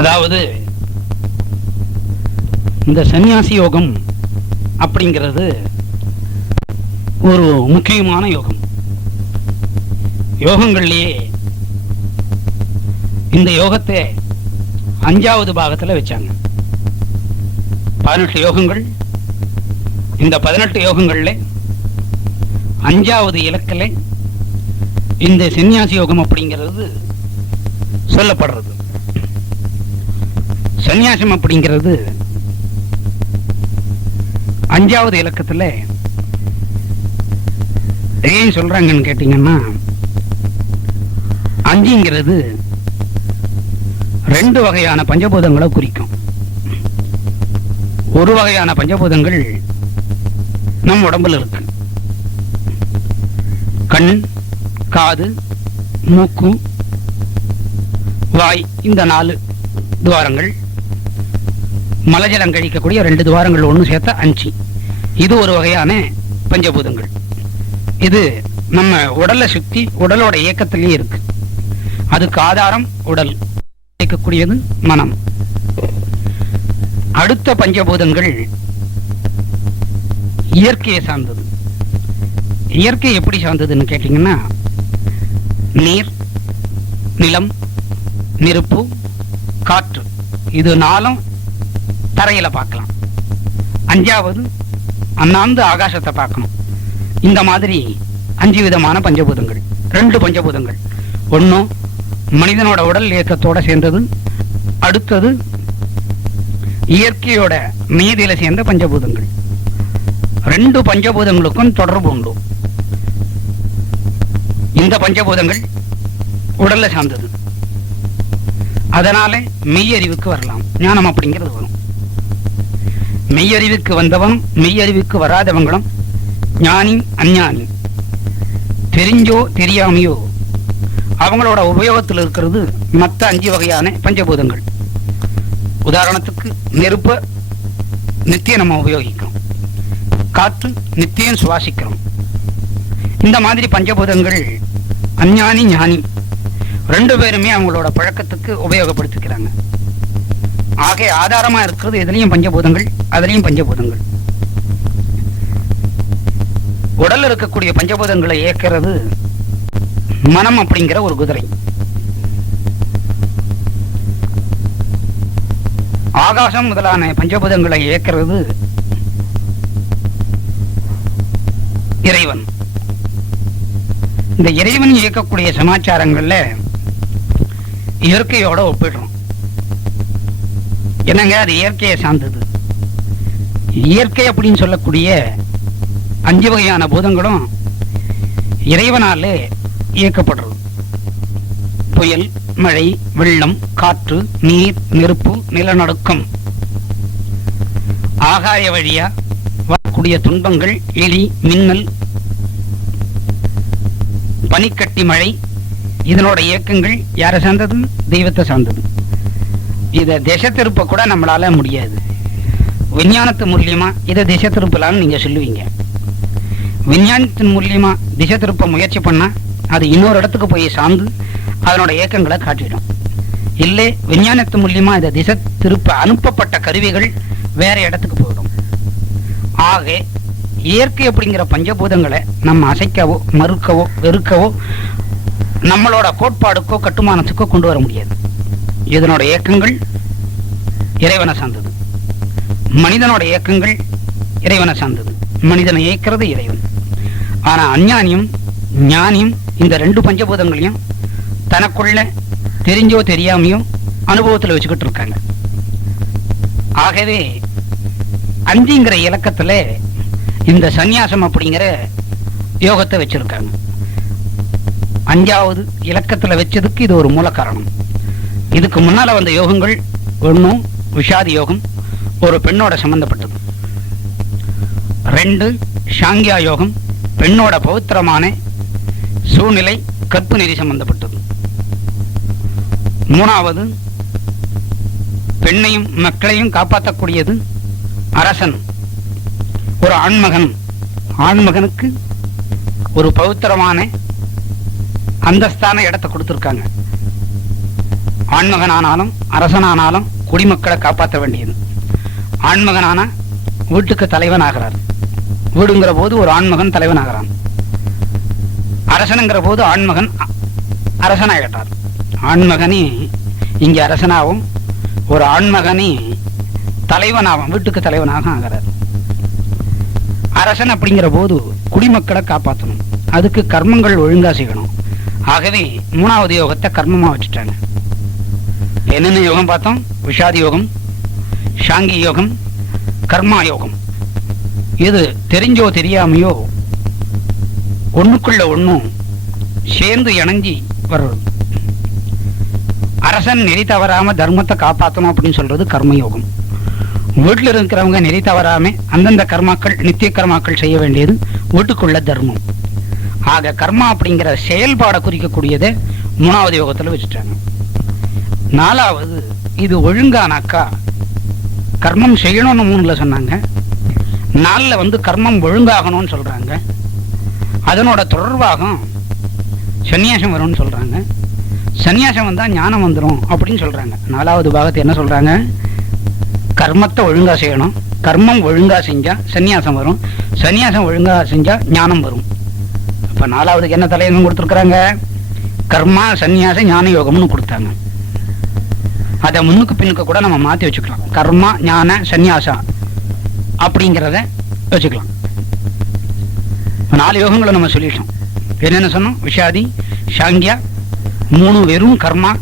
அதாவது இந்த சன்னியாசி யோகம் அப்படிங்கிறது ஒரு முக்கியமான யோகம். யோகங்கள்லயே இந்த யோகத்தை 5வது பாகத்துல வச்சாங்க. 18 யோகங்கள். இந்த 18 யோகங்கள்ல 5வது இலக்கில் இந்த சன்னியாசி யோகம் அப்படிங்கிறது சொல்லப்படுறது. சன்னியாசம் அப்படிங்கிறது 5வது இலக்கத்துல ஏன் சொல்றாங்கன்னு கேட்டீங்கன்னா, 5ங்கிறது 2 வகையான பஞ்சபூதங்களை குறிக்கும். ஒரு வகையான பஞ்சபூதங்கள் நம் உடம்புல இருக்கு. கண், காது, மூக்கு, வாய், இந்த 4 துவாரங்கள். மலஜலம் கழிக்கக்கூடிய 2 துவாரங்கள் ஒன்று சேர்த்தா 5. இது ஒரு வகையான பஞ்சபூதங்கள். இது நம்ம உடலை சுத்தி உடலோட இயக்கத்திலேயே இருக்கு. அதுக்கு ஆதாரம் உடல், இயக்கக்கூடியது மனம். அடுத்த பஞ்சபூதங்கள் இயற்கையை சார்ந்தது. இயற்கை எப்படி சார்ந்ததுன்னு கேட்டீங்கன்னா, நீர், நிலம், நெருப்பு, காற்று, இது 4 தரையில பார்க்கலாம். 5வது அண்ணாந்து ஆகாசத்தை பார்க்கணும். இந்த மாதிரி 5 விதமான பஞ்சபூதங்கள். 2 பஞ்சபூதங்கள். ஒன்னும் மனிதனோட உடல் இயக்கத்தோட சேர்ந்தது. அடுத்தது இயற்கையோட மீதியில சேர்ந்த பஞ்சபூதங்கள். 2 பஞ்சபூதங்களுக்கும் தொடர்பு உண்டு. இந்த பஞ்சபூதங்கள் உடல்ல சார்ந்தது. அதனால மெய்யறிவுக்கு வரலாம், ஞானம் அப்படிங்கிறது வரும். மெய்யறிவுக்கு வந்தவனும் மெய்யறிவுக்கு வராதவங்களும், ஞானி அஞ்ஞானி, தெரிஞ்சோ தெரியாமையோ அவங்களோட உபயோகத்தில் இருக்கிறது மற்ற 5 வகையான பஞ்சபூதங்கள். உதாரணத்துக்கு நெருப்ப நித்தியம் நம்ம உபயோகிக்கிறோம், காற்று நித்தியம் சுவாசிக்கிறோம். இந்த மாதிரி பஞ்சபூதங்கள் அஞ்ஞானி ஞானி 2 பேருமே அவங்களோட பழக்கத்துக்கு உபயோகப்படுத்திக்கிறாங்க. ஆக ஆதாரமா இருக்கிறது எதுலையும் பஞ்சபூதங்கள், அதுலயும் பஞ்சபூதங்கள். உடல்ல இருக்கக்கூடிய பஞ்சபூதங்களை இயக்கிறது மனம் அப்படிங்கிற ஒரு குதிரை. ஆகாசம் முதலான பஞ்சபூதங்களை இயக்கிறது இறைவன். இந்த இறைவன் இயக்கக்கூடிய சமாச்சாரங்கள்ல இயற்கையோட ஒப்பிடுறோம். என்னங்க, அது இயற்கையை சார்ந்தது. இயற்கை அப்படின்னு சொல்லக்கூடிய 5 வகையான பூதங்களும் இறைவனாலே இயக்கப்படுறது. புயல், மழை, வெள்ளம், காற்று, நீர், நெருப்பு, நிலநடுக்கம், ஆகாய வழியா வரக்கூடிய துன்பங்கள், எலி, மின்னல், பனிக்கட்டி மழை, இதனோட இயக்கங்கள் யாரை சார்ந்தது? தெய்வத்தை சார்ந்தது. இதை திசை திருப்ப கூட நம்மளால முடியாது. விஞ்ஞானத்து மூலியமா இதை திசை திருப்பலான்னு நீங்க சொல்லுவீங்க. விஞ்ஞானத்தின் மூலியமா திசை திருப்ப முயற்சி பண்ணா அது இன்னொரு இடத்துக்கு போய் சார்ந்து அதனோட இயக்கங்களை காட்டிடும். இல்லை, விஞ்ஞானத்து மூலியமா இதை திசை திருப்ப அனுப்பப்பட்ட கருவிகள் வேற இடத்துக்கு போயிடும். ஆக இயற்கை அப்படிங்கிற பஞ்சபூதங்களை நம்ம அசைக்கவோ மறுக்கவோ வெறுக்கவோ நம்மளோட கோட்பாடுக்கோ கட்டுமானத்துக்கோ கொண்டு வர முடியாது. இதனோட இயக்கங்கள் இறைவனை சார்ந்தது. மனிதனோட இயக்கங்கள் இறைவனை சார்ந்தது. மனிதனை இயக்கிறது இறைவன். ஆனா அஞ்ஞானியும் ஞானியும் இந்த 2 பஞ்சபூதங்களையும் தனக்குள்ள தெரிஞ்சோ தெரியாமையோ அனுபவத்தில் வச்சுக்கிட்டு இருக்காங்க. ஆகவே 5ங்கிற இலக்கத்துல இந்த சந்நியாசம் அப்படிங்கிற யோகத்தை வச்சிருக்காங்க. 5வது இலக்கத்துல வச்சதுக்கு இது ஒரு மூல காரணம். இதுக்கு முன்னால வந்த யோகங்கள் ஒன்னும் விஷாதி யோகம், ஒரு பெண்ணோட சம்பந்தப்பட்டது. 2 சாங்கியா யோகம், பெண்ணோட பவித்திரமான சூழ்நிலை, கற்பு நெறி சம்பந்தப்பட்டது. 3வது பெண்ணையும் மக்களையும் காப்பாற்றக்கூடியது அரசன், ஒரு ஆண்மகன். ஆண்மகனுக்கு ஒரு பவித்திரமான அந்தஸ்தான இடத்தை கொடுத்திருக்காங்க. ஆண்மகனானாலும் அரசனானாலும் குடிமக்களை காப்பாற்ற வேண்டியது. ஆண்மகனான வீட்டுக்கு தலைவன் ஆகிறார். வீடுங்கிற போது ஒரு ஆண்மகன் தலைவன் ஆகிறான். அரசனுங்கிற போது ஆண்மகன் அரசனாகிட்டார். ஆண்மகனே இங்க அரசனாகவும் ஒரு ஆண்மகனே தலைவனாகும், வீட்டுக்கு தலைவனாக ஆகிறார். அரசன் அப்படிங்கிற போது குடிமக்களை காப்பாற்றணும், அதுக்கு கர்மங்கள் ஒழுங்கா செய்யணும். ஆகவே 3வது யோகத்தை கர்மமா வச்சுட்டாங்க. என்னென்ன யோகம் பார்த்தோம்? விஷாதி யோகம், சாங்கி யோகம், கர்மா யோகம். இது தெரிஞ்சோ தெரியாமையோ ஒண்ணுக்குள்ள ஒண்ணும் சேர்ந்து இணைஞ்சி வர்றது. அரசன் நெறி தவறாம தர்மத்தை காப்பாற்றணும் அப்படின்னு சொல்றது கர்மயோகம். வீட்டில் இருக்கிறவங்க நெறி தவறாம அந்தந்த கர்மாக்கள், நித்திய கர்மாக்கள் செய்ய வேண்டியது வீட்டுக்குள்ள தர்மம். ஆக கர்மா அப்படிங்கிற செயல்பாடை குறிக்கக்கூடியதை 3வது யோகத்துல வச்சுட்டாங்க. 4வது, இது ஒழுங்கானாக்கா கர்மம் செய்யணும்னு 3ல சொன்னாங்க. 4ல கர்மம் ஒழுங்காகணும்னு சொல்றாங்க. அதனோட தொடர்பாக சன்னியாசம் வரும்னு சொல்றாங்க. சன்னியாசம் வந்தா ஞானம் வந்துடும் அப்படின்னு சொல்றாங்க. 4வது பாகத்தை என்ன சொல்றாங்க? கர்மத்தை ஒழுங்கா செய்யணும், கர்மம் ஒழுங்கா செஞ்சா சன்னியாசம் வரும், சன்னியாசம் ஒழுங்கா செஞ்சா ஞானம் வரும். இப்ப 4வதுக்கு என்ன தலையங்கம் கொடுத்துருக்காங்க? கர்மா சன்னியாச ஞான யோகம்னு கொடுத்தாங்க. அதை முன்னுக்கு பின்னுக்கு கூட நம்ம மாத்தி வச்சுக்கலாம். கர்மா ஞான சன்னியாசா அப்படிங்கிறத வச்சுக்கலாம். 4 யோகங்களை நம்ம சொல்லிட்டோம். என்னென்ன சொன்னோம்? விஷாதி, சாங்கியா, 3 வெறும் கர்மா,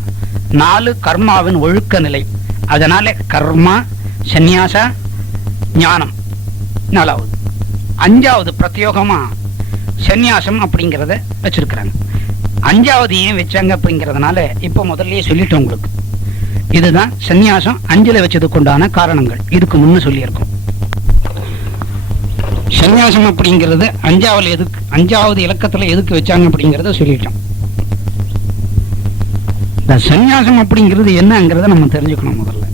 4 கர்மாவின் ஒழுக்க நிலை. அதனால கர்மா சன்னியாசா ஞானம் 4வது. 5வது பிரத்யோகமா சன்னியாசம் அப்படிங்கிறத வச்சிருக்கிறாங்க. 5வது ஏன் வச்சாங்க அப்படிங்கிறதுனால இப்ப முதல்லயே சொல்லிட்டோம் உங்களுக்கு. இதுதான் சன்னியாசம் 5ல வச்சதுக்கு உண்டான காரணங்கள். இதுக்கு முன்ன சொல்லியிருக்கோம். சன்னியாசம் அப்படிங்கிறது 5வது இலக்கத்துல எதுக்கு வச்சாங்க அப்படிங்கிறத சொல்லிட்டோம். இந்த சன்னியாசம் அப்படிங்கிறது என்னங்கிறத நம்ம தெரிஞ்சுக்கணும். முதல்ல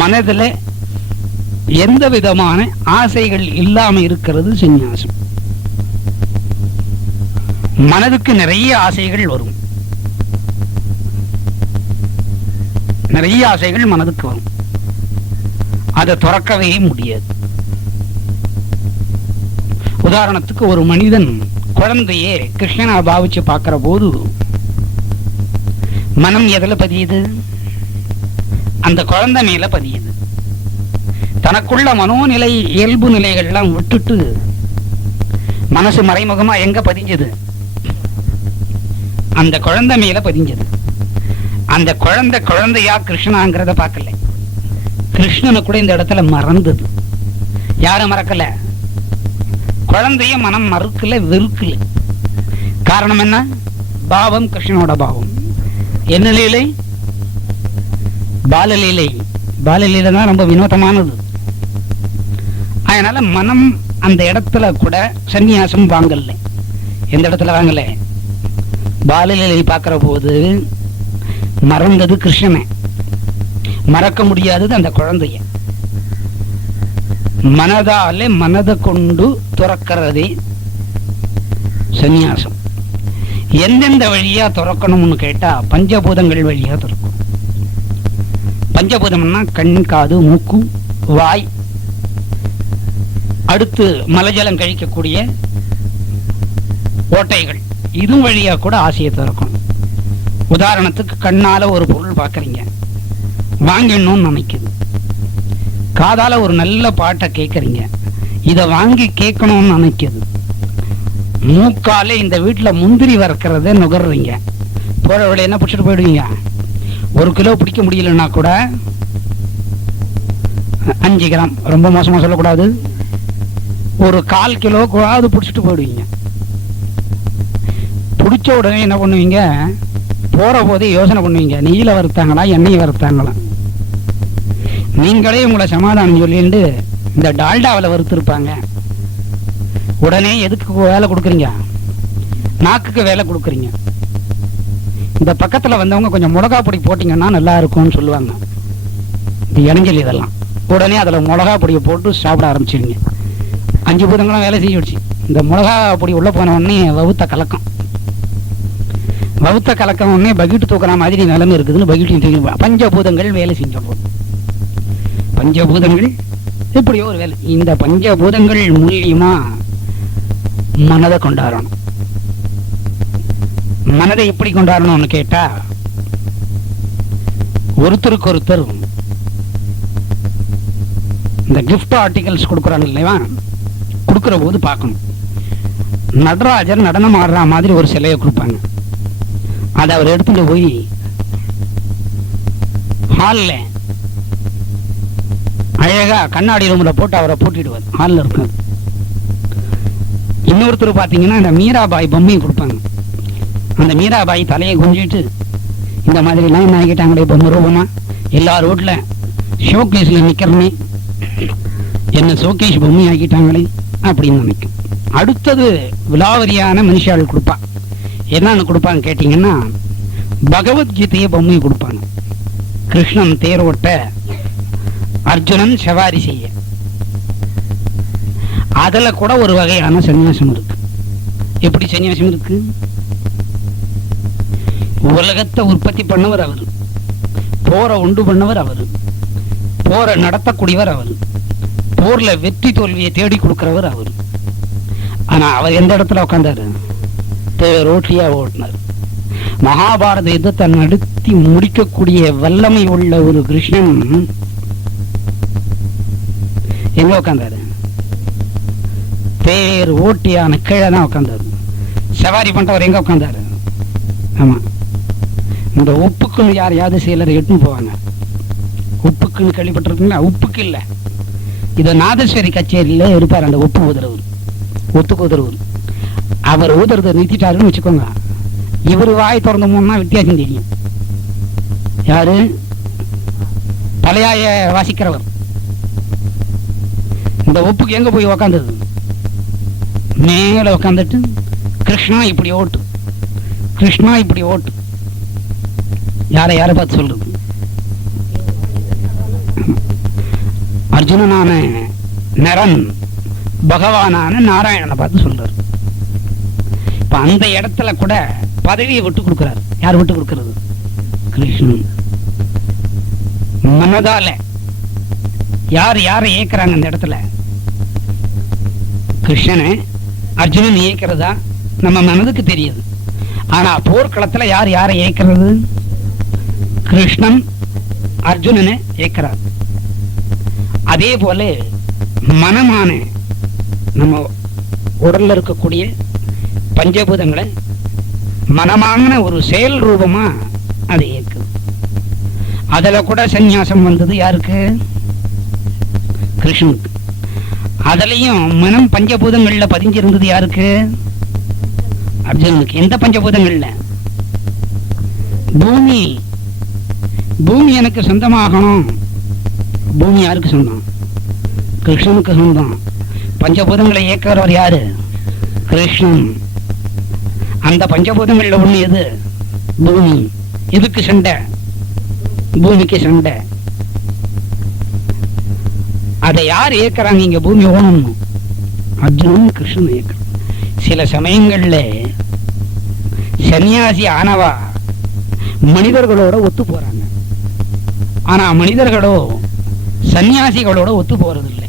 மனதில் எந்த விதமான ஆசைகள் இல்லாம இருக்கிறது சன்னியாசம். மனதுக்கு நிறைய ஆசைகள் வரும், நிறைய ஆசைகள் மனதுக்கு வரும், அதை துறக்கவே முடியாது. உதாரணத்துக்கு ஒரு மனிதன் குழந்தையே கிருஷ்ணனா பாவிச்சு பார்க்கிற போது மனம் எதுல பதியுது? அந்த குழந்தை மேல பதியுது. தனக்குள்ள மனோநிலை இயல்பு நிலைகள்லாம் விட்டுட்டு மனசு மறைமுகமா எங்க பதிஞ்சது? அந்த குழந்தை மேல பதிஞ்சது. அந்த குழந்தை குழந்தையா கிருஷ்ணாங்கிறத பார்க்கல, கிருஷ்ணனை கூட இந்த இடத்துல மறந்தது. யாரும் மறக்கல, குழந்தைய மனம் மறுக்கல, வெறுக்கல. காரணம் என்ன? பாவம் கிருஷ்ணனோட பாவம். என்ன லீலை? பாலலீலை. பாலலீலை தான் ரொம்ப வினோதமானது. அதனால மனம் அந்த இடத்துல கூட சன்னியாசம் வாங்கல. எந்த இடத்துல வாங்கல? பாலலீலை பார்க்கிற போது மறந்தது கிருஷ்ணனை, மறக்க முடியாதது அந்த குழந்தைய. மனதாலே மனதை கொண்டு துறக்கிறதே சன்னியாசம். எந்தெந்த வழியா துறக்கணும்னு கேட்டா பஞ்சபூதங்கள் வழியா துறக்கும். பஞ்சபூதம்னா கண், காது, மூக்கு, வாய், அடுத்து மலஜலம் கழிக்கக்கூடிய ஓட்டைகள், இது வழியா கூட ஆசையை திறக்கணும். உதாரணத்துக்கு கண்ணால ஒரு பொருள் பார்க்கறீங்க, வாங்கிடணும்னு நினைக்குது. காதால ஒரு நல்ல பாட்டை கேட்கறீங்க, இதை வாங்கி கேட்கணும்னு நினைக்குது. மூக்காலே இந்த வீட்டுல முந்திரி வறுக்கிறத நுகர்றீங்க, போற வழியில என்ன பிடிச்சிட்டு போயிடுவீங்க. 1 கிலோ பிடிக்க முடியலன்னா கூட 5 கிராம், ரொம்ப மோசமா சொல்லக்கூடாது, ஒரு 1/4 கிலோ கூட பிடிச்சிட்டு போயிடுவீங்க. பிடிச்ச உடனே என்ன பண்ணுவீங்க? போற போதே யோசனை பண்ணுவீங்க, நெய்யில வறுத்தாங்களா எண்ணெய் வறுத்தாங்களா. நீங்களே உங்களை சமாதானம் சொல்லிட்டு இந்த டால்டாவில் வறுத்திருப்பாங்க. உடனே எதுக்கு வேலை கொடுக்குறீங்க? நாக்குக்கு வேலை கொடுக்குறீங்க. இந்த பக்கத்துல வந்தவங்க கொஞ்சம் மிளகா பொடி போட்டீங்கன்னா நல்லா இருக்கும்னு சொல்லுவாங்க. இது இணைஞ்சல். இதெல்லாம் உடனே அதுல மிளகா பொடியை போட்டு சாப்பிட ஆரம்பிச்சிருங்க. 5 பூதங்களும் வேலை செய்ய வச்சு இந்த மிளகா பொடி உள்ள போன உடனே வவுத்த கலக்கம். பௌத்த கலக்கம் ஒன்னே பகிட்டு தூக்குற மாதிரி நிலைமை இருக்குதுன்னு பகிட்டு பஞ்சபூதங்கள் வேலை செஞ்ச போது பஞ்சபூதங்கள் இப்படியோ ஒரு வேலை. இந்த பஞ்சபூதங்கள் மூலியமா மனதை கொண்டாடணும். மனதை எப்படி கொண்டாடணும்னு கேட்டா, ஒருத்தருக்கு ஒருத்தர் இந்த கிஃப்ட் ஆர்டிகல்ஸ் கொடுக்குறாங்க இல்லையா, கொடுக்குற போது பார்க்கணும். நடராஜர் நடனம் ஆடுற மாதிரி ஒரு சிலையை கொடுப்பாங்க. அதை அவர் எடுத்துட்டு போய் ஹாலில் அழகா கண்ணாடி ரூம்ல போட்டு அவரை பூட்டிடுவார். ஹாலில் இருக்காது. இன்னொருத்தர் பார்த்தீங்கன்னா இந்த மீராபாய் பொம்மையை கொடுப்பாங்க. அந்த மீராபாய் தலையை குஞ்சிட்டு இந்த மாதிரிலாம் என்ன ஆகிட்டாங்களே பொம்மை ரூபமா, எல்லா ரோட்ல ஷோகேஸ்ல நிக்கிறமே, என்ன ஷோகேஷ் பொம்மை ஆக்கிட்டாங்களே அப்படின்னு நினைக்கும். அடுத்தது விலாவரியான மனுஷாள் கொடுப்பா. என்னன்னு கொடுப்பாங்க கேட்டீங்கன்னா, பகவத்கீதையை பொம்மையை கொடுப்பாங்க. கிருஷ்ணன் தேரோட்ட, அர்ஜுனன் சவாரி செய்ய. அதுல கூட ஒரு வகையான சன்னியாசம் இருக்கு. எப்படி சன்னியாசம் இருக்கு? உலகத்தை உற்பத்தி பண்ணவர் அவரு, போரை உண்டு பண்ணவர் அவரு, போரை நடத்தக்கூடியவர் அவரு, போர்ல வெற்றி தோல்வியை தேடி கொடுக்கிறவர் அவரு. ஆனா அவர் எந்த இடத்துல உட்கார்ந்தாரு? ரோட்டியா ஓட்டினார். மகாபாரத யுத்தத்தை நடத்தி முடிக்கக்கூடிய வல்லமை உள்ள ஒரு கிருஷ்ணன் எங்க உட்கார்ந்தாரு? தேர் ஓட்டியான கீழே தான் உட்கார்ந்தாரு. சவாரி பண்றவர் எங்க உட்கார்ந்தாரு? ஆமா, இந்த உப்புக்குன்னு யாரையாவது சிலர் எட்டுன்னு போவாங்க. உப்புக்குன்னு கேள்விப்பட்டிருக்கீங்களா? உப்புக்கு இல்ல, இது நாதஸ்வரி கச்சேரியில இருப்பார் அந்த உப்பு ஊதுறவர், ஒத்துக்கு ஊதுறவர். அவர் ஊதுறதை நிறுத்திட்டாருன்னு வச்சுக்கோங்க, இவர் வாய் திறந்தோம்னா வித்தியாசம் தெரியும். யாரு? தலையாய வாசிக்கிறவர். இந்த ஒப்புக்கு எங்க போய் உக்காந்தது? மேல உக்காந்துட்டு கிருஷ்ணா இப்படி ஓட்டு, கிருஷ்ணா இப்படி ஓட்டு. யாரை யாரை பார்த்து சொல்றது? அர்ஜுனனான நரன் பகவானான நாராயணனை பார்த்து சொல்றாரு. இப்ப அந்த இடத்துல கூட பதவியை விட்டு கொடுக்கிறார். யார் விட்டு கொடுக்கிறது? கிருஷ்ணன். மனதால யார் யாரை ஏற்கிறாங்க அந்த இடத்துல? கிருஷ்ணனை அர்ஜுனன் ஏற்கிறதா நம்ம மனதுக்கு தெரியுது. ஆனா போர்க்களத்துல யார் யாரை ஏற்கிறது? கிருஷ்ணன் அர்ஜுனனை ஏற்கிறார். அதே போல மனமான நம்ம உடல்ல இருக்கக்கூடிய பஞ்சபூதங்களை மனமான ஒரு செயல் ரூபமா அதை ஏற்குது. அதுல கூட சந்நியாசம் வந்தது யாருக்கு? கிருஷ்ணனுக்கு. அதுலயும் மனம் பஞ்சபூதங்கள்ல பதிஞ்சிருந்தது யாருக்கு? அர்ஜுனனுக்கு. எந்த பஞ்சபூதங்கள்ல? பூமி. பூமி எனக்கு சொந்தமாகணும். பூமி யாருக்கு சொந்தம்? கிருஷ்ணனுக்கு சொந்தம். பஞ்சபூதங்களை இயக்கிறவர் யாரு? கிருஷ்ணன். அந்த பஞ்சபூதங்கள்ல ஒண்ணு எது? பூமி. எதுக்கு சண்டை? பூமிக்கு சண்டை. அதை யார் ஏற்கிறாங்க? இங்க பூமி ஓணும். அர்ஜுனன் கிருஷ்ணன் ஏற்கிறான். சில சமயங்கள்ல சன்னியாசி ஆனவா மனிதர்களோட ஒத்து போறாங்க. ஆனா மனிதர்களோ சன்னியாசிகளோட ஒத்து போறது இல்லை.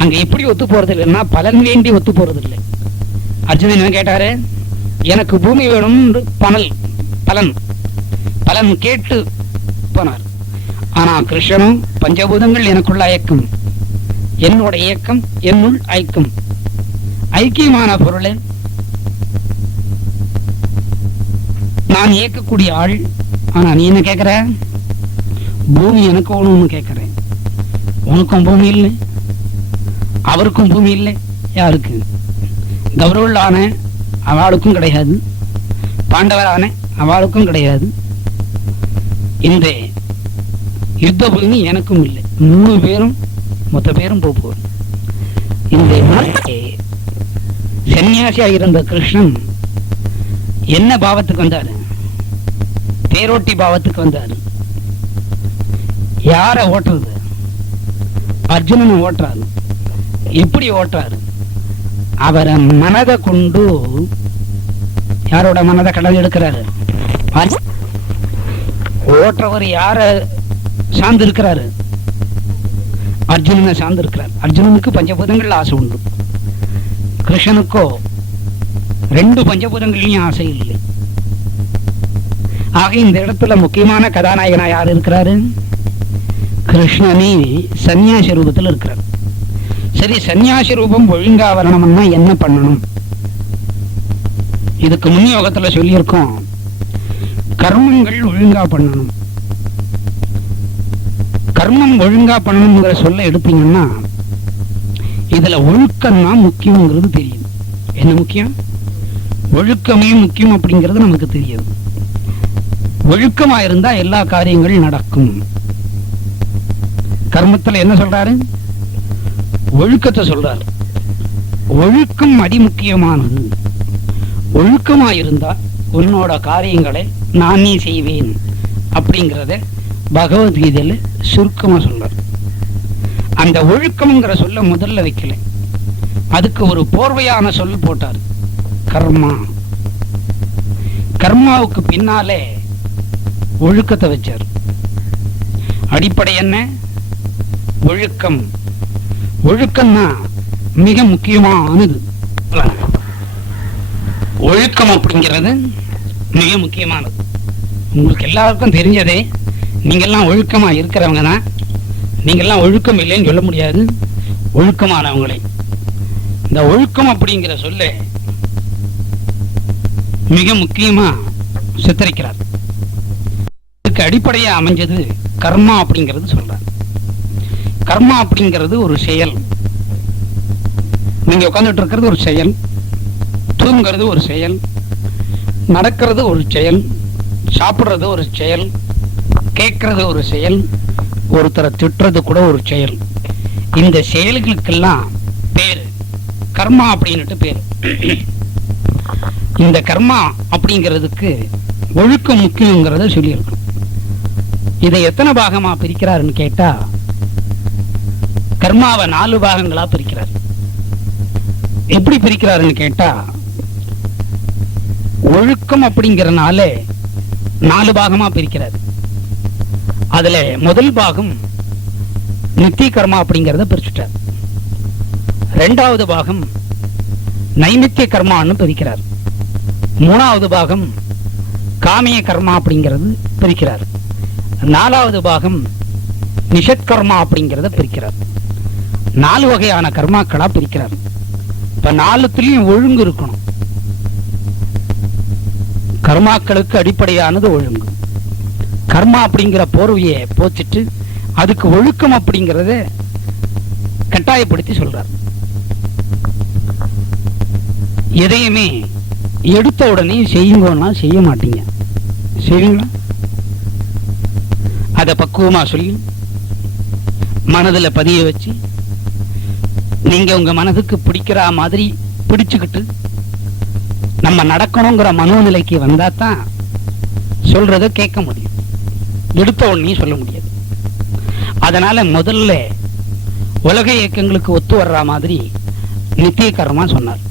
அங்க எப்படி ஒத்து போறது இல்லைன்னா பலன் வேண்டி ஒத்து போறது இல்லை. அர்ஜுனன் என்ன கேட்டாரு? எனக்கு பூமி வேணும், பலன் பலன் கேட்டு போனார். ஆனா கிருஷ்ணனும் பஞ்சபூதங்கள் எனக்குள்ள ஐக்கியம், என்னோட இயக்கம் என்னுள் ஐக்கியம், ஐக்கியமான பொருளை நான் இயக்கக்கூடிய ஆள். ஆனா நீ என்ன கேட்கிற? பூமி எனக்கு ஒண்ணுன்னு கேட்கிறேன். உனக்கும் பூமி இல்லை, அவருக்கும் பூமி இல்லை. யாருக்கு? கௌரவளான அவளுக்கும் கிடையாது, பாண்டவரான அவளுக்கும் கிடையாது. இந்த யுத்த பூமி எனக்கும் இல்லை. 3 பேரும் மொத்த பேரும் போவோம். இந்த சன்னியாசியாக இருந்த கிருஷ்ணன் என்ன பாவத்துக்கு வந்தாரு? தேரோட்டி பாவத்துக்கு வந்தாரு. யார ஓட்டுறது? அர்ஜுனன் ஓட்டுறாரு. எப்படி ஓட்டுறாரு? அவரை மனதை கொண்டு யாரோட மனதை கடல் எடுக்கிறாரு? ஓட்டுறவர் யார சார்ந்து இருக்கிறாரு? அர்ஜுனனை சார்ந்து இருக்கிறார். அர்ஜுனனுக்கு பஞ்சபூதங்கள் ஆசை உண்டு. கிருஷ்ணனுக்கோ 2 பஞ்சபூதங்களையும் ஆசை இல்லை. ஆக இந்த இடத்துல முக்கியமான கதாநாயகனா யார் இருக்கிறாரு? கிருஷ்ணனே சன்னியாசி ரூபத்தில் இருக்கிறார். சரி, சன்னியாசி ரூபம் ஒழுங்கா வரணும்னா என்ன பண்ணணும்? இதுக்கு முன் யோகத்துல சொல்லியிருக்கோம், கர்மங்கள் ஒழுங்கா பண்ணணும். கர்மம் ஒழுங்கா பண்ணணுங்கிற சொல்ல எடுத்தீங்கன்னா இதுல ஒழுக்கம் தான் முக்கியங்கிறது தெரியும். என்ன முக்கியம்? ஒழுக்கமே முக்கியம் அப்படிங்கிறது நமக்கு தெரியுது. ஒழுக்கமா இருந்தா எல்லா காரியங்களும் நடக்கும். கர்மத்துல என்ன சொல்றாரு? ஒழுக்கத்தை சொல்றாரு. ஒழுக்கம் அடிமுக்கியமானது. ஒழுக்கமா இருந்தா உன்னோட காரியங்களை நானே செய்வேன் அப்படிங்கிறத பகவத்கீதையில சுருக்கமா சொல்றார். அந்த ஒழுக்கம்ங்கிற சொல்ல முதல்ல வைக்கல, அதுக்கு ஒரு போர்வையான சொல் போட்டார், கர்மா. கர்மாவுக்கு பின்னாலே ஒழுக்கத்தை வச்சார். அடிப்படை என்ன? ஒழுக்கம். ஒழுக்கம்னா மிக முக்கியமானது. ஒழுக்கம் அப்படிங்கிறது மிக முக்கியமானது. உங்களுக்கு எல்லாருக்கும் தெரிஞ்சதே, நீங்கெல்லாம் ஒழுக்கமா இருக்கிறவங்க தான். நீங்கெல்லாம் ஒழுக்கம் இல்லைன்னு சொல்ல முடியாது, ஒழுக்கமானவங்களே. இந்த ஒழுக்கம் அப்படிங்கிற சொல்ல மிக முக்கியமா சித்தரிக்கிறார். இதுக்கு அடிப்படையா அமைஞ்சது கர்மா அப்படிங்கிறது சொல்றார். கர்மா அப்படிங்கிறது ஒரு செயல். நீங்க உட்கார்ந்துட்டு இருக்கிறது ஒரு செயல், தூங்குறது ஒரு செயல், நடக்கிறது ஒரு செயல், சாப்பிடுறது ஒரு செயல், கேட்கறது ஒரு செயல், ஒருத்தரை திட்டுறது கூட ஒரு செயல். இந்த செயல்களுக்கெல்லாம் பேரு கர்மா அப்படின்னுட்டு பேரு. இந்த கர்மா அப்படிங்கிறதுக்கு ஒழுக்கம் முக்கியங்கிறத சொல்லியிருக்கோம். இதை எத்தனை பாகமா பிரிக்கிறாருன்னு கேட்டா, கர்மாவை 4 பாகங்களா பிரிக்கிறார். எப்படி பிரிக்கிறாருன்னு கேட்டா, ஒழுக்கம் அப்படிங்கறனால 4 பாகமா பிரிக்கிறார். அதுல முதல் பாகம் நித்திய கர்மா அப்படிங்கறத பிரிச்சுட்டார். 2வது பாகம் நைமித்திய கர்மான்னு பிரிக்கிறார். 3வது பாகம் காமிய கர்மா அப்படிங்கிறது பிரிக்கிறார். 4வது பாகம் நிஷத்கர்மா அப்படிங்கிறத பிரிக்கிறார். 4 வகையான கர்மாக்களா பிரிக்கிறார். இப்ப 4த்துலயும் ஒழுங்கு இருக்கணும். கர்மாக்களுக்கு அடிப்படையானது ஒழுங்கு. கர்மா அப்படிங்கிற போர்வையை போச்சிட்டு அதுக்கு ஒழுக்கம் அப்படிங்கறத கட்டாயப்படுத்தி சொல்றார். எதையுமே எடுத்த உடனே செய்யுங்கன்னா செய்ய மாட்டீங்க. செய்வீங்களா? அத பக்குவமா சொல்லி மனதுல பதிய வச்சு நீங்க உங்க மனதுக்கு பிடிக்கிற மாதிரி பிடிச்சுக்கிட்டு நம்ம நடக்கணுங்கிற மனோநிலைக்கு வந்தா தான் சொல்றத கேட்க முடியும். எடுத்த உடனே சொல்ல முடியாது. அதனால முதல்ல உலக இயக்கங்களுக்கு ஒத்து வர்ற மாதிரி நித்திய கர்மா சொன்னார்.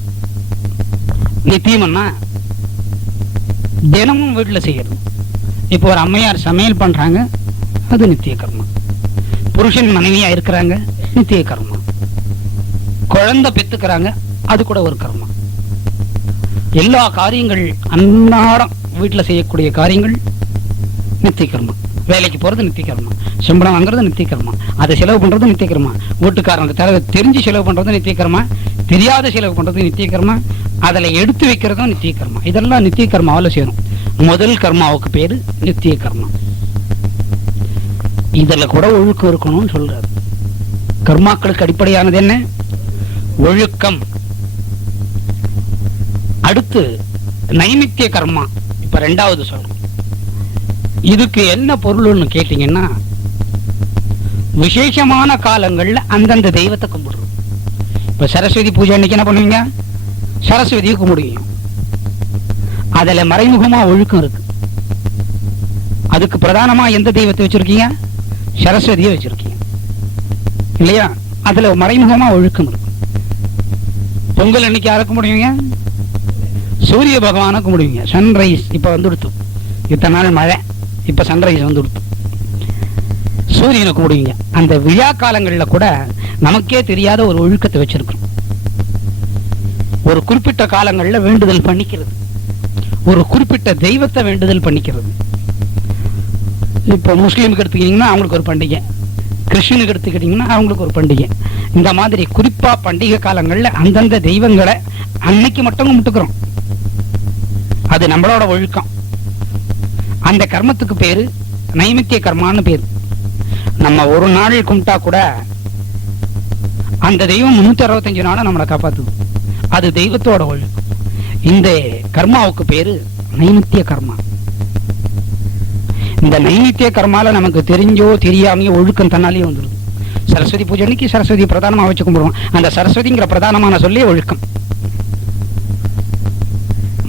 நித்தியம்னா தினமும் வீட்டுல செய்யறது. இப்போ ஒரு அம்மையார் சமையல் பண்றாங்க, அது நித்திய கர்மா. புருஷன் மனைவியா இருக்கிறாங்க, நித்திய கர்மா. குழந்தை பெத்துக்கிறாங்க, அது கூட ஒரு கர்மா. எல்லா காரியங்கள் அன்றாடம் வீட்டுல செய்யக்கூடிய காரியங்கள் நித்திய கர்மா. வேலைக்கு போறது நித்திய கர்மா, சம்பளம் வாங்குறது நித்திய கர்மா, அதை செலவு பண்றது நித்திய கர்மா, வீட்டுக்காரங்க தெரிஞ்சு செலவு பண்றது நித்திய கர்மா, தெரியாத செலவு பண்றது நித்திய கர்மா, அதுல எடுத்து வைக்கிறதும் நித்திய கர்மா. இதெல்லாம் நித்திய கர்மாவில சேரும். முதல் கர்மாவுக்கு பேரு நித்திய கர்மா. இதுல கூட ஒழுக்கம் இருக்கணும்னு சொல்றாரு. கர்மாக்களுக்கு அடிப்படையானது என்ன? ஒழுக்கம். அடுத்து நைமித்திய கர்மா. இப்ப 2வது சொல்றோம். இதுக்கு என்ன பொருள்னு கேட்டீங்கன்னா, விசேஷமான காலங்கள்ல அந்தந்த தெய்வத்தை கும்பிடுறோம். இப்ப சரஸ்வதி பூஜை அன்னைக்கு என்ன பண்ணுவீங்க? சரஸ்வதியை கும்பிடுவீங்க. அதுல மறைமுகமா ஒழுக்கம் இருக்கு. அதுக்கு பிரதானமா எந்த தெய்வத்தை வச்சிருக்கீங்க? சரஸ்வதியை வச்சிருக்கீங்க இல்லையா? அதுல மறைமுகமா ஒழுக்கம் இருக்கு. பொங்கல் அன்னைக்கு யாரை கும்பிடுவீங்க? சூரிய பகவானை கும்பிடுவீங்க. சன்ரைஸ் இப்ப வந்துடுத்து. இத்தனை நாள் மழை, இப்ப சன்ரைஸ் வந்து கொடுத்து சூரியனை கூடுவீங்க. அந்த விழா காலங்களில் கூட நமக்கே தெரியாத ஒரு ஒழுக்கத்தை வச்சிருக்கிறோம். ஒரு குறிப்பிட்ட காலங்களில் வேண்டுதல் பண்ணிக்கிறது, ஒரு குறிப்பிட்ட தெய்வத்தை வேண்டுதல் பண்ணிக்கிறது. இப்போ முஸ்லீமுக்கு எடுத்துக்கிட்டீங்கன்னா அவங்களுக்கு ஒரு பண்டிகை, கிறிஸ்டினுக்கு எடுத்துக்கிட்டீங்கன்னா அவங்களுக்கு ஒரு பண்டிகை. இந்த மாதிரி குறிப்பா பண்டிகை காலங்களில் அந்தந்த தெய்வங்களை அன்னைக்கு மட்டும் கும்பிட்டுக்கிறோம். அது நம்மளோட ஒழுக்கம். அந்த கர்மத்துக்கு பேரு நைமித்திய கர்மான்னு பேரு. நம்ம ஒரு நாள் கும்பிட்டா கூட அந்த தெய்வம் 365 நாளும் நம்மளை காப்பாத்துது. அது தெய்வத்தோட ஒழுக்கம். இந்த கர்மாவுக்கு பேரு நைமித்திய கர்மா. இந்த நைமித்திய கர்மால நமக்கு தெரிஞ்சோ தெரியாமையோ ஒழுக்கம் தன்னாலேயே வந்துடுது. சரஸ்வதி பூஜை அன்னைக்கு சரஸ்வதி பிரதானமா வச்சு கும்பிடுவோம். அந்த சரஸ்வதிங்கிற பிரதானமான சொல்லி ஒழுக்கம்.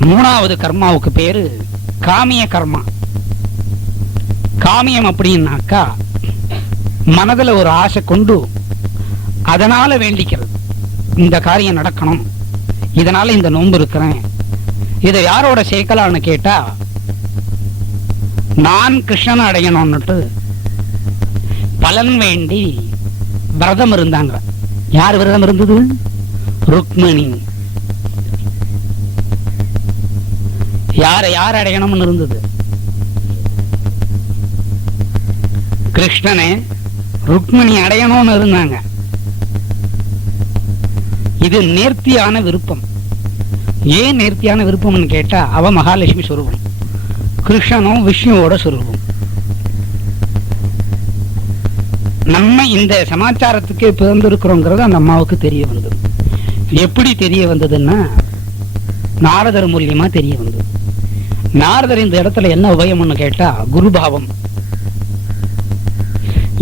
மூணாவது கர்மாவுக்கு பேரு காமிய கர்மா. காமியம் அப்படின்னாக்கா மனதுல ஒரு ஆசை கொண்டு அதனால வேண்டிக்கிறது. இந்த காரியம் நடக்கணும், இதனால இந்த நோன்பு இருக்கிறேன். இதை யாரோட சேர்க்கலான்னு கேட்டா, நான் கிருஷ்ணனை அடையணும்னுட்டு பலன் வேண்டி விரதம் இருந்தாங்க. யார் விரதம் இருந்தது? ருக்மிணி. யார் அடையணும்னு இருந்தது? கிருஷ்ணனை ருக்மிணி அடையணும்னு இருந்தாங்க. இது நேர்த்தியான விருப்பம். ஏன் நேர்த்தியான விருப்பம்னு கேட்டா, அவ மகாலட்சுமி சொரூபம், கிருஷ்ணனும் விஷ்ணுவோட சொரூபம். நம்ம இந்த சமாச்சாரத்துக்கு பிறந்திருக்கிறோங்கிறது அந்த அம்மாவுக்கு தெரிய வந்தது. எப்படி தெரிய வந்ததுன்னா, நாரதர் மூலியமா தெரிய வந்தது. நாரதர் இந்த இடத்துல என்ன உபயம்னு கேட்டா, குருபாவம்.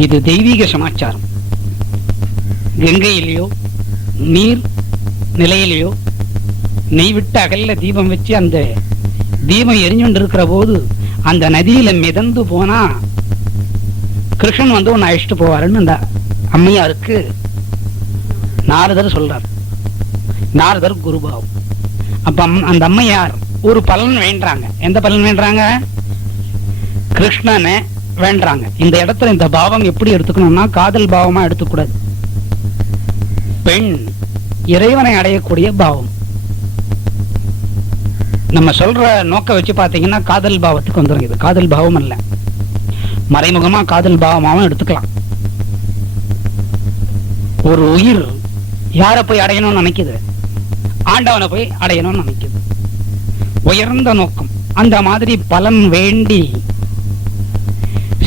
இது தெய்வீக சமாச்சாரம். கங்கையிலேயோ நீர் நிலையிலேயோ நெய் விட்டு அகல்ல தீபம் வச்சு அந்த தீபம் எரிஞ்சுட்டு இருக்கிற போது அந்த நதியில மிதந்து போனா கிருஷ்ணன் வந்து உன்னை அழைச்சிட்டு போவாருன்னு அந்த அம்மையாருக்கு நாரதர் சொல்றார். நாரதர் குருபாவம். அப்ப அந்த அம்மையார் ஒரு பலன் வேண்டாங்க. எந்த பலன் வேண்டாங்க? கிருஷ்ணனை வேண்டாங்க. இந்த இடத்துல இந்த பாவம் எப்படி எடுத்துக்கணும்னா, காதல் பாவமா எடுத்துக்கூடாது. பெண் இறைவனை அடையக்கூடிய பாவம். நம்ம சொல்ற நோக்க வச்சு பாத்தீங்கன்னா காதல் பாவத்துக்கு வந்துடும். இது காதல் பாவம் அல்ல, மறைமுகமா காதல் பாவமாவும் எடுத்துக்கலாம். ஒரு உயிர் யார போய் அடையணும்னு நினைக்குது? ஆண்டவனை போய் அடையணும்னு நினைக்குது. உயர்ந்த நோக்கம். அந்த மாதிரி பலன் வேண்டி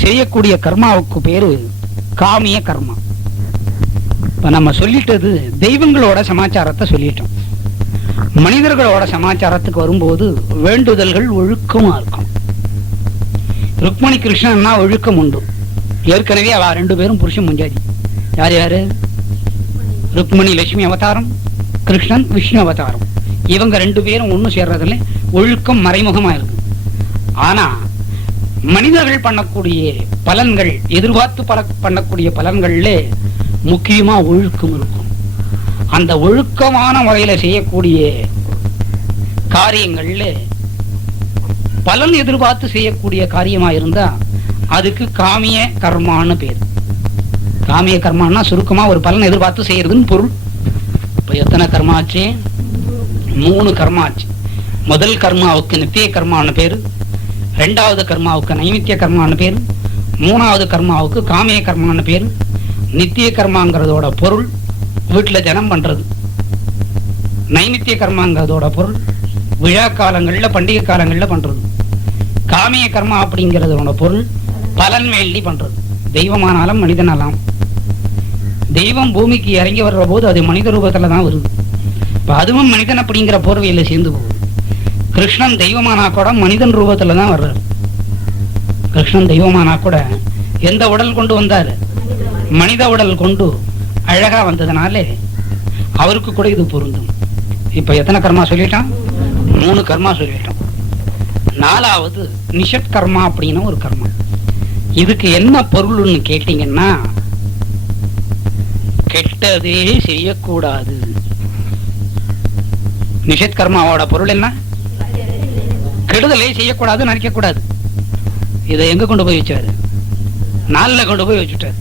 செய்யக்கூடிய கர்மாவுக்கு பேரு காமிய கர்மா. இப்ப நம்ம சொல்லிட்டது தெய்வங்களோட சமாச்சாரத்தை சொல்லிட்டோம். மனிதர்களோட சமாச்சாரத்துக்கு வரும்போது வேண்டுதல்கள் ஒழுக்கமா இருக்கும். ருக்மணி கிருஷ்ணன்னா ஒழுக்கம் உண்டு. ஏற்கனவே அவ 2 பேரும் புருஷன் முஞ்சாதி. யார் யாரு? ருக்மணி லட்சுமி அவதாரம், கிருஷ்ணன் விஷ்ணு அவதாரம். இவங்க 2 பேரும் ஒண்ணு சேர்றதுல ஒழுக்கம் மறைமுகமா இருக்கு. ஆனா மனிதர்கள் பண்ணக்கூடிய பலன்கள், எதிர்பார்த்து பண்ணக்கூடிய பலன்கள்ல முக்கியமா ஒழுக்கம் இருக்கும். அந்த ஒழுக்கமான முறையில செய்யக்கூடிய காரியங்கள்ல பலன் எதிர்பார்த்து செய்யக்கூடிய காரியமா இருந்தா அதுக்கு காமிய கர்மான்னு பேர். காமிய கர்மான்னா சுருக்கமா ஒரு பலன் எதிர்பார்த்து செய்யறதுன்னு பொருள். இப்ப எத்தனை கர்மாச்சு? 3 கர்மாச்சு. முதல் கர்மாவுக்கு நித்திய கர்மான்னு பேரு, 2வது கர்மாவுக்கு நைமித்திய கர்மான்னு பேரு, 3வது கர்மாவுக்கு காமிய கர்மான்னு பேரு. நித்திய கர்மாங்கிறதோட பொருள் வீட்டுல ஜனம் பண்றது. நைமித்திய கர்மாங்கிறதோட பொருள் விழா காலங்கள்ல பண்டிகை காலங்கள்ல பண்றது. காமிய கர்மா அப்படிங்கிறதோட பொருள் பலன் வேண்டி பண்றது. தெய்வமானாலும் மனிதனாலாம். தெய்வம் பூமிக்கு இறங்கி வர்ற போது அது மனித ரூபத்துல தான் வருது. இப்ப அதுவும் மனிதன் அப்படிங்கிற போர்வையில சேர்ந்து போகுது. கிருஷ்ணன் தெய்வமானா கூட மனிதன் ரூபத்துல தான் வர்றாரு. கிருஷ்ணன் தெய்வமானா கூட எந்த உடல் கொண்டு வந்தாரு? மனித உடல் கொண்டு அழகா வந்ததுனாலே அவருக்கு கூட இது பொருந்தும். இப்ப எத்தனை கர்மா சொல்லிட்டான்? 3 கர்மா சொல்லிட்டோம். 4வது நிஷத் கர்மா அப்படின்னு ஒரு கர்மா. இதுக்கு என்ன பொருள்னு கேட்டீங்கன்னா, கெட்டதே செய்யக்கூடாது. நிஷத் கர்மாவோட பொருள் என்ன? கெடுதலே செய்யக்கூடாது, நினைக்க கூடாது. இதை எங்க கொண்டு போய் வச்சாரு? நாலுல கொண்டு போய் வச்சுட்டாரு.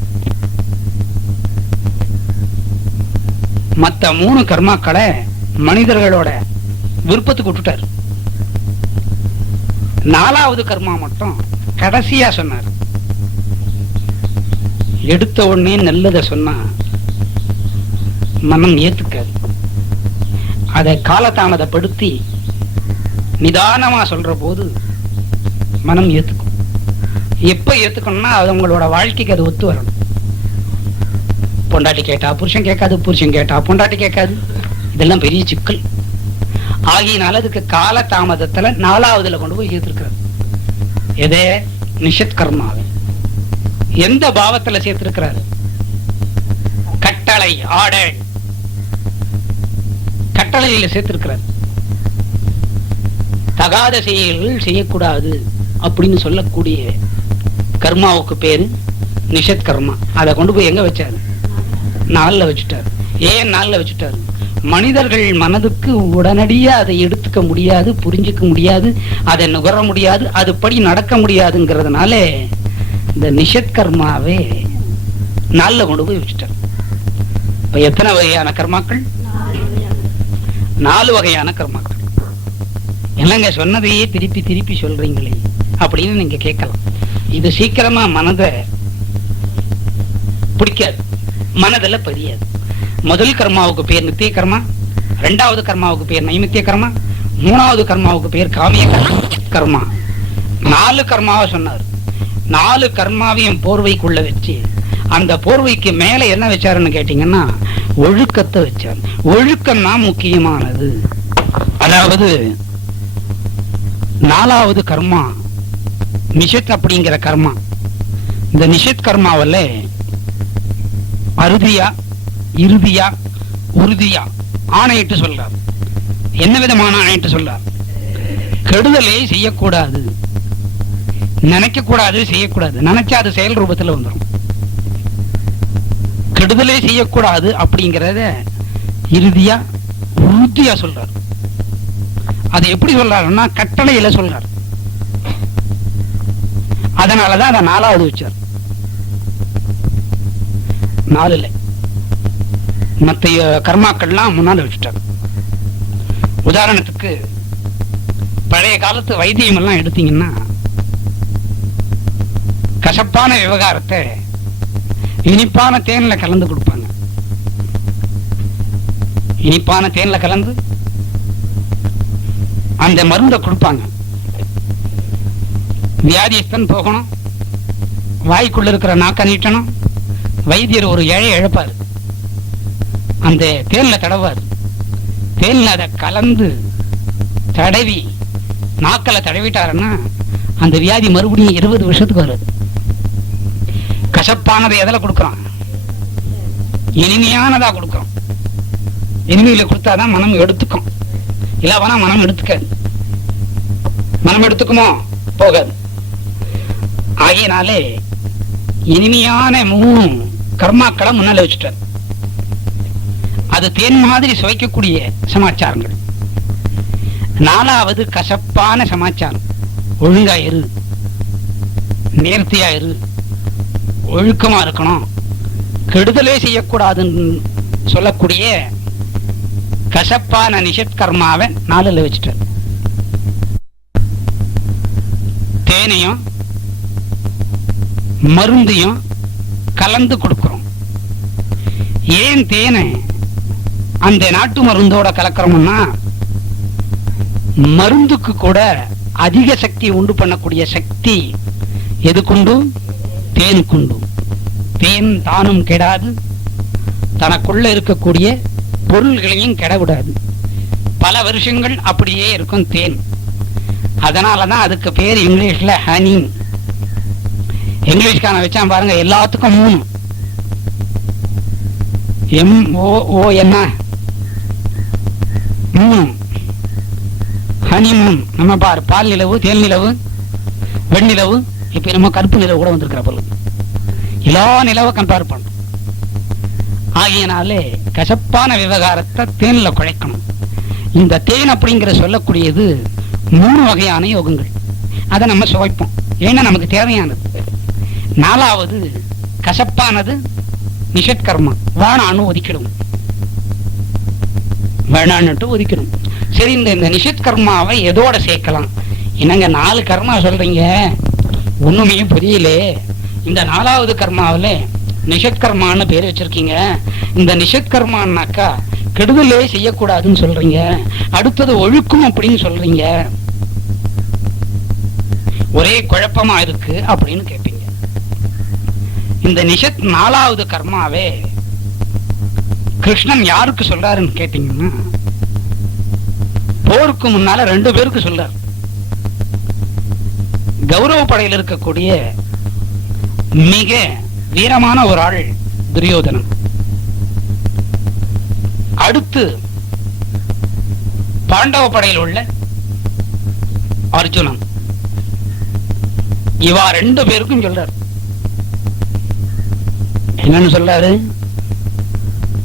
மத்த 3 கர்மாக்களை மனிதர்களோட விருப்பத்துக்கு விட்டுட்டார். 4வது கர்மா மட்டும் கடைசியா சொன்னார். எடுத்த உடனே நல்லத சொன்னா மனம் ஏத்துக்காது. அதை காலதாமதப்படுத்தி நிதானமா சொல்ற போது மனம் ஏத்துக்கும். எப்ப ஏத்துக்கணும்னா அது உங்களோட வாழ்க்கைக்கு அது ஒத்து வரணும். பொண்டாட்டி கேட்டா புருஷன் கேட்காது, புருஷன் கேட்டா பொண்டாட்டி கேட்காது. இதெல்லாம் பெரிய சிக்கல். ஆகியனால அதுக்கு கால தாமதத்துல 4வதுல கொண்டு போய் சேர்த்திருக்கிறார். எதே? நிஷத் கர்மாவை. எந்த பாவத்துல சேர்த்திருக்கிறாரு? கட்டளை, ஆர்டர், கட்டளையில சேர்த்திருக்கிறார். தகாத செயல்கள் செய்யக்கூடாது அப்படின்னு சொல்லக்கூடிய கர்மாவுக்கு பேரு நிஷத் கர்மா. அதை கொண்டு போய் எங்க வச்சாரு? 4ல வச்சுட்டாரு. ஏன் 4ல வச்சுட்டாரு? மனிதர்கள் மனதுக்கு உடனடியா அதை எடுத்துக்க முடியாது, புரிஞ்சுக்க முடியாது, அதை நுகர முடியாது, அதுபடி நடக்க முடியாதுங்கிறதுனால இந்த நிஷத் கர்மாவே 4ல கொண்டு போய் வச்சுட்டார். இப்ப எத்தனை வகையான கர்மாக்கள்? 4 வகையான கர்மாக்கள். என்னங்க சொன்னதையே திருப்பி திருப்பி சொல்றீங்களே அப்படின்னு நீங்க கேட்கலாம். இது சீக்கிரமா மனதை பிடிக்காது, மனதில் பதியாது. முதல் கர்மாவுக்கு பேர் நித்திய கர்மா, 2வது கர்மாவுக்கு பேர் நைமித்திய கர்மா, 3வது கர்மாவுக்கு பேர் காமிய கர்மா. 4 கர்மாவை சொன்னார். 4 கர்மாவையும் போர்வைக்குள்ள வச்சு அந்த போர்வைக்கு மேல என்ன வச்சாருன்னு கேட்டீங்கன்னா ஒழுக்கத்தை வச்சார். ஒழுக்கம் தான் முக்கியமானது. அதாவது 4வது கர்மா நிஷத் அப்படிங்கிற கர்மா. இந்த நிஷத் கர்மாவில் அறுதியா, இறுதியா, உறுதியா ஆணையிட்டு சொல்றார். என்ன விதமான ஆணையிட்டு சொல்றார்? கெடுதலே செய்யக்கூடாது, நினைக்க கூடாது, செய்யக்கூடாது. நினைச்சா அது செயல் ரூபத்தில் வந்துடும். கெடுதலே செய்யக்கூடாது அப்படிங்கிறத இறுதியா, உறுதியா சொல்றார். அதை எப்படி சொல்றாருன்னா கட்டளையில சொல்றார். அதனாலதான் அதை 4வது வச்சார். 4ல மற்ற கர்மாக்கள்லாம் முன்னால வச்சுட்டார். உதாரணத்துக்கு பழைய காலத்து வைத்தியம் எல்லாம் எடுத்தீங்கன்னா கசப்பான விவகாரத்தை இனிப்பான தேன்ல கலந்து கொடுப்பாங்க. இனிப்பான தேன்ல கலந்து அந்த மருந்தை கொடுப்பாங்க. வியாதிஸ்தன் போகணும், வாய்க்குள்ள இருக்கிற நாக்க நீட்டணும். வைத்தியர் ஒரு இழை இழப்பாரு, அந்த தேன்ல தடவாரு. தேன்ல அதை கலந்து தடவி நாக்கல தடவிட்டாருன்னா அந்த வியாதி மறுபடியும் 20 வருஷத்துக்கு வருது. கசப்பானதை எதில் கொடுக்குறான்? இனிமையானதா கொடுக்குறோம். இனிமையில கொடுத்தாதான் மனம் எடுத்துக்கும். இல்லவனா மனம் எடுத்துக்காது. மனம் எடுத்துக்குமோ? போகாது. ஆகியனாலே இனிமையான 3 கர்மாக்களை முன்னால வச்சுட்டார். அது தேன் மாதிரி சுவைக்கக்கூடிய சமாச்சாரங்கள். 4வது கசப்பான சமாச்சாரம். ஒழுங்காயிரு, நேர்த்தியாயிரு, ஒழுக்கமா இருக்கணும், கெடுதலே செய்யக்கூடாதுன்னு சொல்லக்கூடிய கசப்பான நிஷத் கர்மாவை 4ல வச்சுட்டார். தேனையும் மருந்தையும் கலந்து கொடுக்கிறோம். ஏன் தேனை அந்த நாட்டு மருந்தோட கலக்கிறோம்னா மருந்துக்கு கூட அதிக சக்தி உண்டு பண்ணக்கூடிய சக்தி எதுக்குண்டு? தேனுக்குண்டு. தேன் தானும் கெடாது, தனக்குள்ள இருக்கக்கூடிய பொருள்களையும் கெட விடாது. பல வருஷங்கள் அப்படியே இருக்கும் தேன். அதனாலதான் அதுக்கு பேர் இங்கிலீஷ்ல ஹனி. இங்கிலீஷ்கான வச்சா பாருங்க, எல்லாத்துக்கும் 3 MOON 3 ஹனிமூன். நம்ம பாரு, பால் நிலவு, தேன் நிலவு, வெண்ணிலவு, இப்ப நம்ம கருப்பு நிலவு கூட வந்திருக்கிற பொருள். எல்லா நிலவை கம்பேர் பண்றோம். ஆகியனாலே கசப்பான விவகாரத்தை தேன்ல குழைக்கணும். இந்த தேன் அப்படிங்கிற சொல்லக்கூடியது 3 வகையான யோகங்கள். அதை நம்ம சுவைப்போம். ஏன்னா நமக்கு தேவையானது. நாலாவது கசப்பானது நிஷத்கர்மா, வேணான்னு ஒதுக்கிடும், வேணான்னுட்டு ஒதுக்கிடும். சரி, இந்த நிஷத்கர்மாவை எதோட சேர்க்கலாம்? என்னங்க 4 கர்மா சொல்றீங்க, ஒண்ணுமே புரியல. இந்த 4வது கர்மாவில நிஷத்கர்மான்னு பேர் வச்சிருக்கீங்க. இந்த நிஷத்கர்மான்னாக்கா கெடுதலே செய்யக்கூடாதுன்னு சொல்றீங்க, அடுத்தது ஒழுக்கம் அப்படின்னு சொல்றீங்க, ஒரே குழப்பமா இருக்கு அப்படின்னு கேட்பீங்க. இந்த நிஷத் 4வது கர்மாவே கிருஷ்ணன் யாருக்கு சொல்றாருன்னு கேட்டீங்கன்னா, போருக்கு முன்னால 2 பேருக்கு சொல்றாரு. கௌரவ படையில் இருக்கக்கூடிய மிக வீரமான ஒரு ஆள் துரியோதனன், அடுத்து பாண்டவ படையில் உள்ள அர்ஜுனன். இவா 2 பேருக்கும் சொல்றார். என்னன்னு சொல்றாரு?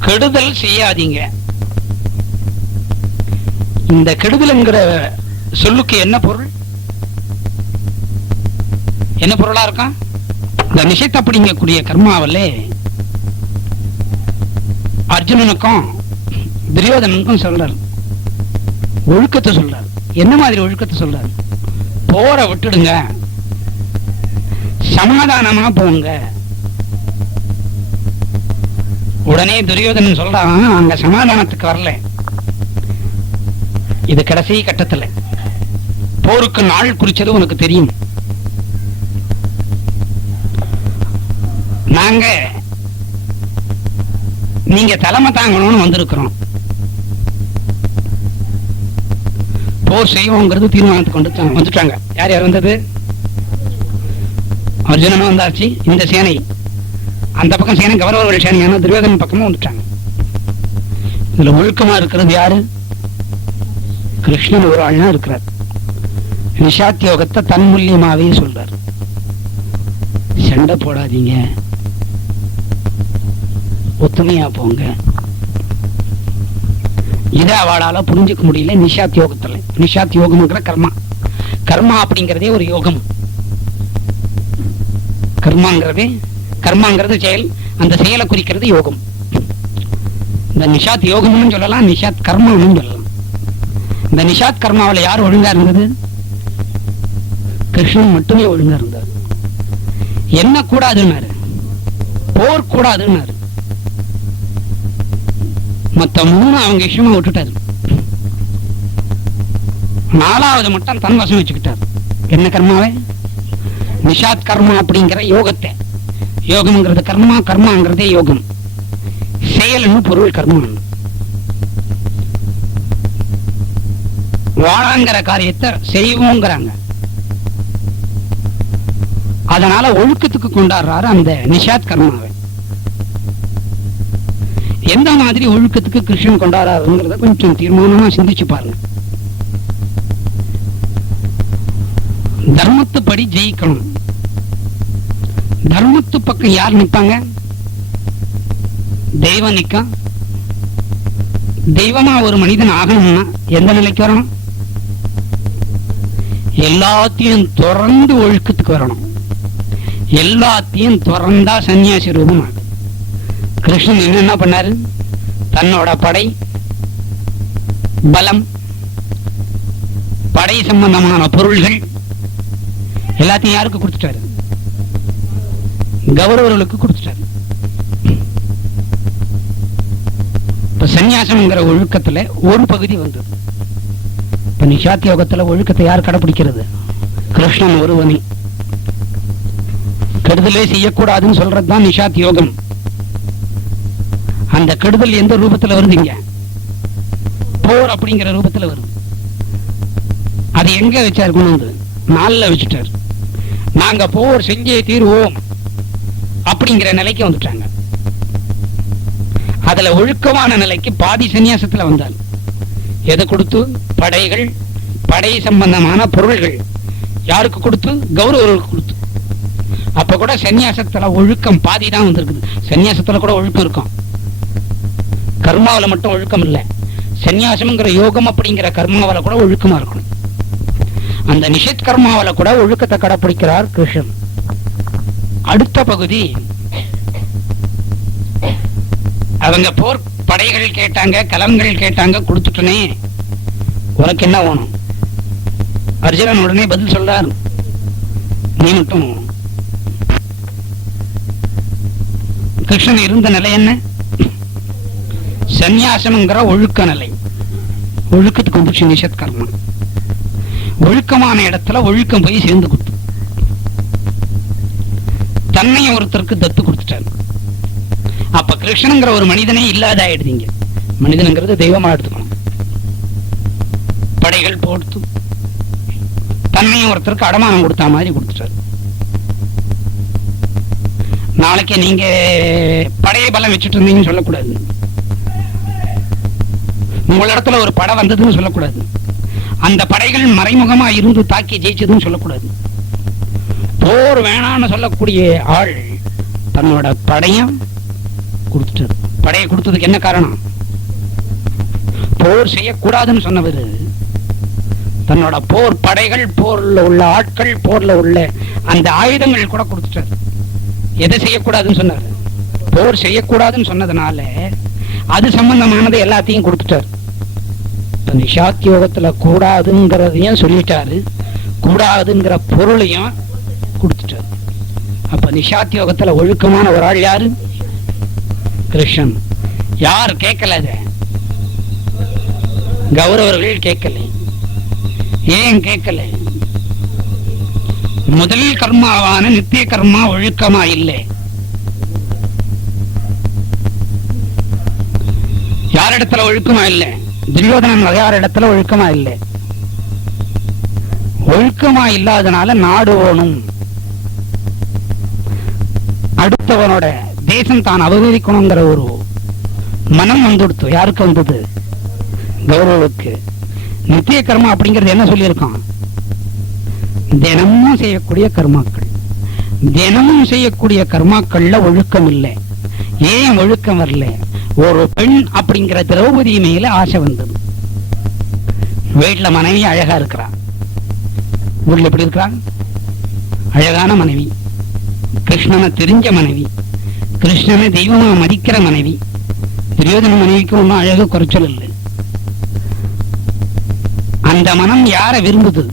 கெடுதல் செய்யாதீங்க. இந்த கெடுதல்ங்கிற சொல்லுக்கு என்ன பொருள்? என்ன பொருளா இருக்கும்? இந்த நிஷத் அப்படிங்கக்கூடிய கர்மாவிலே அர்ஜுனனுக்கும் துரியோதனனுக்கும் சொல்றாரு, ஒழுக்கத்தை சொல்றாரு. என்ன மாதிரி ஒழுக்கத்தை சொல்றாரு? போற விட்டுடுங்க, சமாதானமா போங்க. உடனே துரியோதனன் சொல்றான், அங்க சமாதானத்துக்கு வரல, இது கடைசி கட்டத்துல போருக்கு நாள் குறிச்சது உனக்கு தெரியும். நாங்க நீங்க தலைமை தாங்கணும்னு வந்திருக்கிறோம், போர் செய்வோங்கிறது தீர்மானத்துக்கு வந்துட்டாங்க. யார் யார் வந்தது? அர்ஜுனனும் வந்தாச்சு. இந்த சேனை, அந்த பக்கம் சேனை கௌரவர்கள் சேனையான துரியோதனன் பக்கமும் வந்துட்டாங்க. இதுல ஒழுக்கமா இருக்கிறது யாரு? கிருஷ்ணன் ஒரு ஆள்னா இருக்கிறார். நிஷாத் யோகத்தை தன்மூல்யமாவே சொல்றார். சண்டை போடாதீங்க, ஒத்துமையா போங்க. இதை அவளால புரிஞ்சுக்க முடியல நிஷாத் யோகத்துல. நிஷாத் யோகம்ங்கிற கர்மா, கர்மா அப்படிங்கிறதே ஒரு யோகம். கர்மாங்கிறது செயல், அந்த செயலை குறிக்கிறது யோகம். இந்த நிஷாத் யோகம்னு சொல்லலாம், நிஷாத் கர்மான்னு சொல்லலாம். இந்த நிஷாத் கர்மாவில் யார் ஒழுங்கா இருந்தது? கிருஷ்ணன் மட்டுமே ஒழுங்கா இருந்தார். என்ன கூடாதுன்னாரு? போர் கூடாதுன்னாரு. மொத்த 3 அவங்க இஷ்டமா விட்டுட்டாரு. 4வது மட்டும் தன் வசம் வச்சுக்கிட்டார். என்ன கர்மாவே? நிஷாத் கர்மா அப்படிங்கிற யோகத்தை. யோகம்ங்கிறது கர்மா, கர்மாங்கிறதே யோகம். செயல்னு பொருள் கர்மா. வாழாங்கிற காரியத்தை செய்வோங்கிறாங்க. அதனால ஒழுக்கத்துக்கு கொண்டாடுறாரு அந்த நிஷாத் கர்மாவை. எந்த மாதிரி ஒழுக்கத்துக்கு கிருஷ்ணன் கொண்டாடுறாருங்கிறத கொஞ்சம் தீர்மானமா சிந்திச்சு பாருங்க. தர்மத்துப்படி ஜெயிக்கணும். தர்மத்து பக்கம் யார் நிற்பாங்க? தெய்வம் நிற்கும். தெய்வமா ஒரு மனிதன் ஆகணும்னா எந்த நிலைக்கு வரணும்? எல்லாத்தையும் தொடர்ந்து ஒழுக்கத்துக்கு வரணும். எல்லாத்தையும் தொடர்ந்தா சன்னியாசி ரூபம் ஆகும். கிருஷ்ணன் என்ன பண்ணாரு? தன்னோட படை பலம், படை சம்பந்தமான பொருள்கள் எல்லாத்தையும் யாருக்கு கொடுத்துட்டாரு? கௌரவர்களுக்கு கொடுத்துட்டாரு. இப்ப சன்னியாசம்ங்கிற ஒழுக்கத்துல ஒரு பகுதி வந்தது. இப்ப நிஷாத் யோகத்துல ஒழுக்கத்தை யார் கடைபிடிக்கிறது? கிருஷ்ணன் ஒருவனே. கெடுதலே செய்யக்கூடாதுன்னு சொல்றதுதான் நிஷாத் யோகம். அந்த கெடுதல் எந்த ரூபத்துல வருதுங்க? போர் அப்படிங்கிற ரூபத்துல வருது. அது எங்க வச்சாரு? கொண்டு வந்து 4ல வச்சுட்டாரு. நாங்க போர் செஞ்சே தீர்வோம் அப்படிங்கிற நிலைக்கு வந்துட்டாங்க. அதுல ஒழுக்கமான நிலைக்கு பாதி சன்னியாசத்துல வந்தார். எதை கொடுத்து? படைகள், படை சம்பந்தமான பொருள்கள் யாருக்கு கொடுத்து? கௌரவர்களுக்கு கொடுத்து. அப்ப கூட சன்னியாசத்துல ஒழுக்கம் பாதி தான் வந்திருக்குது. சன்னியாசத்துல கூட ஒழுக்கம் இருக்கும், கர்மாவில மட்டும் ஒழுக்கம் இல்லை. சன்னியாசம்ங்கிற யோகம் அப்படிங்கிற கர்மாவில கூட ஒழுக்கமா இருக்கணும். அந்த நிஷத் கர்மாவில கூட ஒழுக்கத்தை கடைபிடிக்கிறார் கிருஷ்ணன். அடுத்த பகுதி, அவங்க போர் படைகள் கேட்டாங்க, கலங்கள் கேட்டாங்க, கொடுத்துட்டனே, உனக்கு என்ன வேணும்? அர்ஜுனன் உடனே பதில் சொல்றார், நீ மட்டும். கிருஷ்ணன் இருந்த நிலை என்ன? சந்நியாசம்ங்கிற ஒழுக்க நிலை. ஒழுக்கத்துக்கு வந்துச்சு நிஷத் கர்மா. ஒழுக்கமான இடத்துல ஒழுக்கம் போய் சேர்ந்து கொடுத்து தன்னையும் ஒருத்தருக்கு தத்து கொடுத்துட்டாரு. அப்ப கிருஷ்ணங்கிற ஒரு மனிதனே இல்லாத ஆயிடுதீங்க. மனிதனுங்கிறது தெய்வமா எடுத்துக்கணும். படைகள் போட்டு தன்னையும் ஒருத்தருக்கு அடமானம் கொடுத்தா மாதிரி கொடுத்துட்டாரு. நாளைக்கு நீங்க படைய பலம் வச்சுட்டு இருந்தீங்கன்னு சொல்லக்கூடாது. உங்களிடத்துல ஒரு படை வந்ததுன்னு சொல்லக்கூடாது. அந்த படைகள் மறைமுகமா இருந்து தாக்கி ஜெயிச்சதுன்னு சொல்லக்கூடாது. போர் வேணான்னு சொல்லக்கூடிய ஆள் தன்னோட படையம் கொடுத்துட்டாரு. படையை கொடுத்ததுக்கு என்ன காரணம்? போர் செய்யக்கூடாதுன்னு சொன்னவர் தன்னோட போர் படைகள், போர்ல உள்ள ஆட்கள், போர்ல உள்ள அந்த ஆயுதங்கள் கூட கொடுத்துட்டாரு. எதை செய்யக்கூடாதுன்னு சொன்னார்? போர் செய்யக்கூடாதுன்னு சொன்னதுனால அது சம்பந்தமானது எல்லாத்தையும் கொடுத்துட்டாரு. நிஷாத் யோகத்துல கூடாதுங்கிறதையும் சொல்லிட்டாரு, கூடாதுங்கிற பொருளையும் கொடுத்துட்டாரு. அப்ப நிஷாத் யோகத்துல ஒழுக்கமான ஒரு ஆள் யாரு? கிருஷ்ணன். யார் கேட்கல? கௌரவர்கள் கேட்கல. ஏன் கேட்கல? முதல் கர்மாவான நித்திய கர்மா ஒழுக்கமா இல்லை. யாரிடத்துல ஒழுக்கமா இல்லை? துரியோதனன் யார் இடத்துல ஒழுக்கமா இல்லை. ஒழுக்கமா இல்லாதனால நாடு ஓணும், அடுத்தவனோட தேசம் தான் அபகரிக்கணுங்கிற ஒரு மனம் வந்துடுத்து. யாருக்கு வந்தது? கௌரவுக்கு. நித்திய கர்மா அப்படிங்கிறது என்ன சொல்லியிருக்கான்? தினமும் செய்யக்கூடிய கர்மாக்கள். தினமும் செய்யக்கூடிய கர்மாக்கள்ல ஒழுக்கம் இல்லை. ஏன் ஒழுக்கம் வரல? ஒரு பெண் அப்படிங்கிற திரௌபதி மேல ஆசை வந்தது. வீட்டுல மனைவி அழகா இருக்கிறா. ஊர்ல எப்படி இருக்கிறான்? அழகான மனைவி, கிருஷ்ணனை தெரிஞ்ச மனைவி, கிருஷ்ணனை தெய்வமா மதிக்கிற மனைவி. துரியோதன மனைவிக்கு ஒன்னும் அழகு குறைச்சல் இல்லை. அந்த மனம் யார விரும்புது?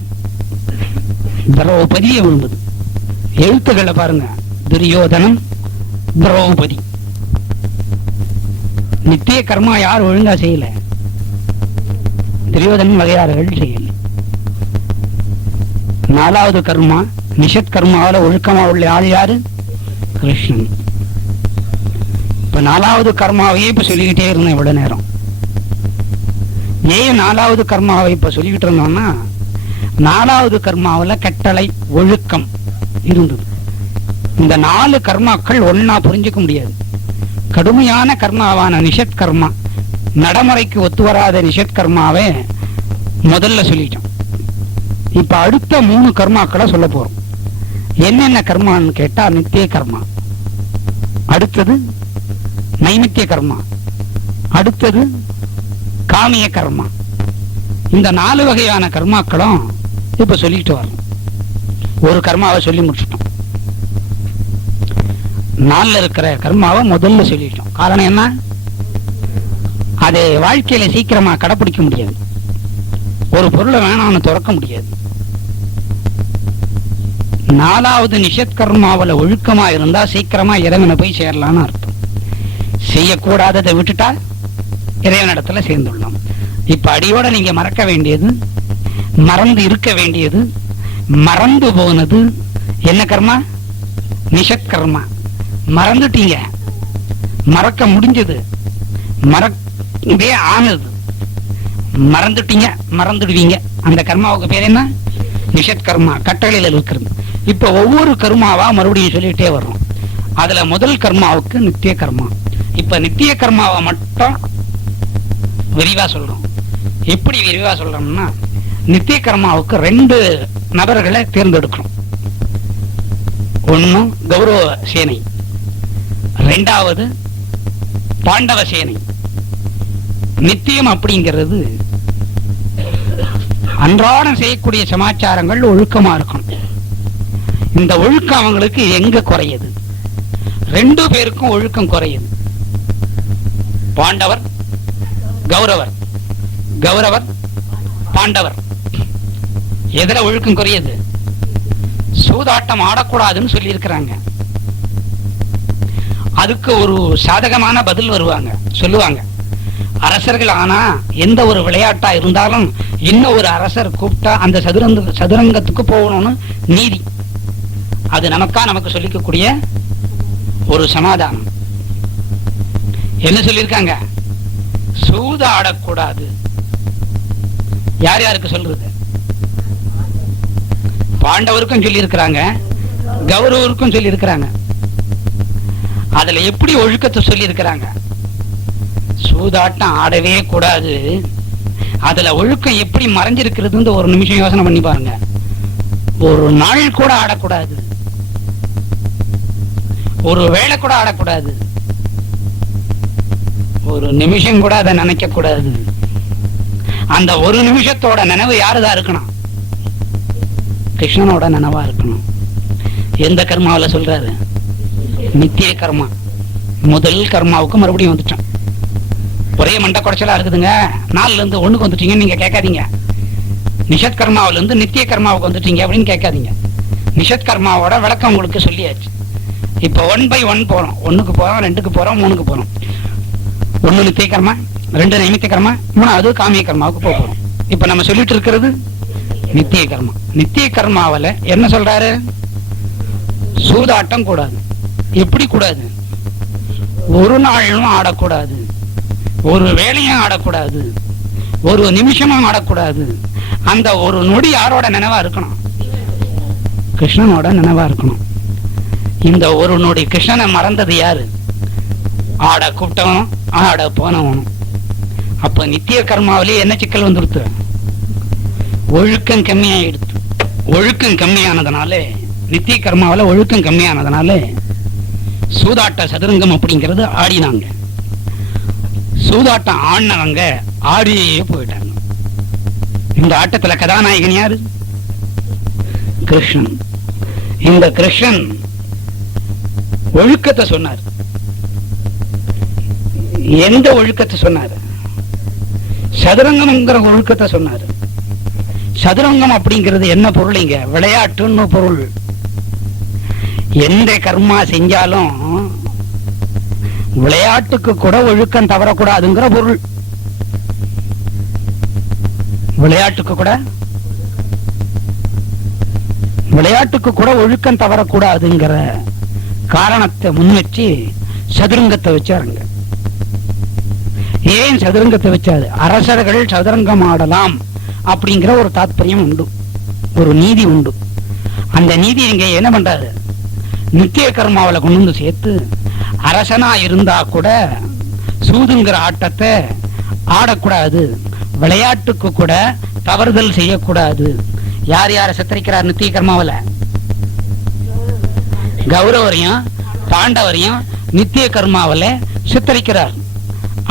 திரௌபதியை விரும்புது. எழுத்துக்களை பாருங்க, துரியோதனம், திரௌபதி. நித்திய கர்மா யார் ஒழுங்கா செய்யல? துரியோதனன் வகையாளர்கள் செய்யல. நாலாவது கர்மா நிஷத் கர்மாவில ஒழுக்கமா உள்ள ஆள் யாரு? கிருஷ்ணன். இப்ப நாலாவது கர்மாவையே இப்ப சொல்லிக்கிட்டே இருந்தேன் இவ்வளவு நேரம். ஏன் நாலாவது கர்மாவை இப்ப சொல்லிக்கிட்டு இருந்தோம்னா, நாலாவது கர்மாவில கட்டளை ஒழுக்கம் இருந்தது. இந்த 4 கர்மாக்கள் ஒன்னா புரிஞ்சுக்க முடியாது. கடுமையான கர்மாவான நிஷத் கர்மா, நடைமுறைக்கு ஒத்து வராத நிஷத் கர்மாவை முதல்ல சொல்லிட்டோம். இப்ப அடுத்த 3 கர்மாக்களை சொல்ல போறோம். என்னென்ன கர்மான்னு கேட்டா, நித்திய கர்மா, அடுத்தது நைமித்திய கர்மா, அடுத்தது காமிய கர்மா. இந்த 4 வகையான கர்மாக்களும் இப்ப சொல்லிட்டு வரோம். ஒரு கர்மாவை சொல்லி முடிச்சிட்டோம். 4 இருக்கிற கர்மாவை முதல்ல சொல்லிட்டோம். காரணம் என்ன? அது வாழ்க்கையில சீக்கிரமா கடைபிடிக்க முடியாது. ஒரு பொருளை வேணாம்னு துறக்க முடியாது. 4வது நிஷத் கர்மாவில ஒழுக்கமா இருந்தா சீக்கிரமா இறைவனை போய் சேரலான்னு அர்த்தம். செய்யக்கூடாததை விட்டுட்டா இறைவனிடத்துல சேர்ந்துள்ளோம். இப்ப அடியோட நீங்க மறக்க வேண்டியது, மறந்து இருக்க வேண்டியது, மறந்து போனது என்ன கர்மா? நிஷத் கர்மா. மறந்துட்டீங்க, மறக்க முடிஞ்சது, மறந்தே ஆனது. மறந்துட்டீங்க, மறந்துடுவீங்க. அந்த கர்மாவுக்கு பேர் என்ன? நிஷத் கர்மா, கட்டளையில இருக்கிறது. இப்ப ஒவ்வொரு கர்மாவா மறுபடியும் சொல்லிட்டே வர்றோம். அதுல முதல் கர்மாவுக்கு நித்திய கர்மா. இப்ப நித்திய கர்மாவை மட்டும் விரிவா சொல்றோம். எப்படி விரிவா சொல்றோம்னா, நித்திய கர்மாவுக்கு 2 நபர்களை தேர்ந்தெடுக்கிறோம். ஒன்னு கௌரவ சேனை, 2வது பாண்டவ சேனை. நித்தியம் அப்படிங்கிறது அன்றாடம் செய்யக்கூடிய சமாச்சாரங்கள் ஒழுக்கமா இருக்கணும். இந்த ஒழுக்கம் அவங்களுக்கு எங்க குறையுது? 2 பேருக்கும் ஒழுக்கம் குறையுது. பாண்டவர் கௌரவர், கௌரவர் பாண்டவர். எதிர ஒழுக்கம் குறையுது? சூதாட்டம் ஆடக்கூடாதுன்னு சொல்லி இருக்கிறாங்க. அதுக்கு ஒரு சாதகமான பதில் சொல்லுவாங்க. அரசர்கள் ஆனா எந்த ஒரு விளையாட்டா இருந்தாலும் இன்னும் ஒரு அரசர் கூப்பிட்டா அந்த சதுரங்கத்துக்கு போகணும்னு நீதி. அது நமக்கு சொல்லிக்கக்கூடிய ஒரு சமாதானம். என்ன சொல்லியிருக்காங்க? சூதாடக்கூடாது. யார் யாருக்கு சொல்றது? பாண்டவருக்கும் சொல்லி இருக்கிறாங்க, கௌரவருக்கும் சொல்லி இருக்கிறாங்க. அதுல எப்படி ஒழுக்கத்தை சொல்லி இருக்கிறாங்க? சூதாட்டம் ஆடவே கூடாது. அதுல ஒழுக்கம் எப்படி மறைஞ்சிருக்கிறது ஒரு நிமிஷம் யோசனை பண்ணி பாருங்க. ஒரு நாள் கூட ஆடக்கூடாது, ஒரு வேளை கூட ஆடக்கூடாது, ஒரு நிமிஷம் கூட அதை நினைக்க கூடாது. அந்த ஒரு நிமிஷத்தோட நினைவு யாருதான் இருக்கணும்? கிருஷ்ணனோட நினைவா இருக்கணும். எந்த கர்மாவில சொல்றாரு? நித்திய கர்மா. முதல் கர்மாவுக்கு மறுபடியும் வந்துட்டோம். ஒரே மண்ட குடைச்சலா இருக்குதுங்க. 4ல இருந்து 1க்கு வந்துட்டீங்கன்னு நீங்க கேட்காதீங்க. நிஷத் கர்மாவில இருந்து நித்திய கர்மாவுக்கு வந்துட்டீங்க அப்படின்னு கேட்காதீங்க. நிஷத் கர்மாவோட விளக்கம் உங்களுக்கு சொல்லியாச்சு. இப்ப 1 by 1 போறோம். 1க்கு போறோம், 2க்கு போறோம், 3க்கு போறோம். 1 நித்திய கர்மா, 2 நைமித்திய கர்மா, 3வது காமிய கர்மாவுக்கு போறோம். இப்ப நம்ம சொல்லிட்டு இருக்கிறது நித்திய கர்மா. நித்திய கர்மாவில என்ன சொல்றாரு? சூதாட்டம் கூடாது. எப்படி கூடாது? ஒரு நாளும் ஆடக்கூடாது, ஒரு வேலையும் ஆடக்கூடாது, ஒரு நிமிஷமும் ஆடக்கூடாது. அந்த ஒரு நொடி யாரோட நினைவா இருக்கணும்? கிருஷ்ணனோட நினைவா இருக்கணும். இந்த ஒரு நொடி கிருஷ்ணனை மறந்தது யாரு? ஆட கூப்பிட்டவனும் ஆட போனவனும். அப்ப நித்திய கர்மாவிலே என்ன சிக்கல் வந்துடுத்து? ஒழுக்கம் கம்மியாயிடுத்து. ஒழுக்கம் கம்மியானதுனால, நித்திய கர்மாவில ஒழுக்கம் கம்மியானதுனால சூதாட்ட சதுரங்கம் அப்படிங்கிறது ஆடினாங்க. சூதாட்டம் ஆடினவங்க ஆடியே போயிட்டாங்க. இந்த ஆட்டத்துல கதாநாயகன் யாரு? கிருஷ்ணன். இந்த கிருஷ்ணன் ஒழுக்கத்தை சொன்னார். எந்த ஒழுக்கத்தை சொன்னார்? சதுரங்கம்ங்கிற ஒழுக்கத்தை சொன்னார். சதுரங்கம் அப்படிங்கிறது என்ன பொருள்? இங்க விளையாட்டுன்னு பொருள். எந்த கர்மா செஞ்சாலும் விளையாட்டுக்கு கூட ஒழுக்கம் தவறக்கூடாதுங்கிற பொருள். விளையாட்டுக்கு கூட ஒழுக்கம் தவறக்கூடாதுங்கிற காரணத்தை முன்வச்சு சதுரங்கத்தை வச்சாருங்க. ஏன் சதுரங்கத்தை வச்சாரு? அரசர்கள் சதுரங்கம் ஆடலாம் அப்படிங்கிற ஒரு தாத்பரியம் உண்டு, ஒரு நீதி உண்டு. அந்த நீதி இங்க என்ன பண்றாரு? நித்திய கர்மாவில கொண்டு வந்து சேர்த்து அரசனா இருந்தா கூட சூதுங்கிற ஆட்டத்தை ஆடக்கூடாது, விளையாட்டுக்கு கூட தவறுதல் செய்யக்கூடாது. யார் யார சித்தரிக்கிறார் நித்திய கர்மாவில? கௌரவரையும் பாண்டவரையும் நித்திய கர்மாவில சித்தரிக்கிறார்.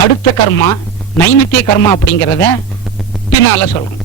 அடுத்த கர்மா நைமித்திய கர்மா அப்படிங்கிறத பின்னால சொல்லணும்.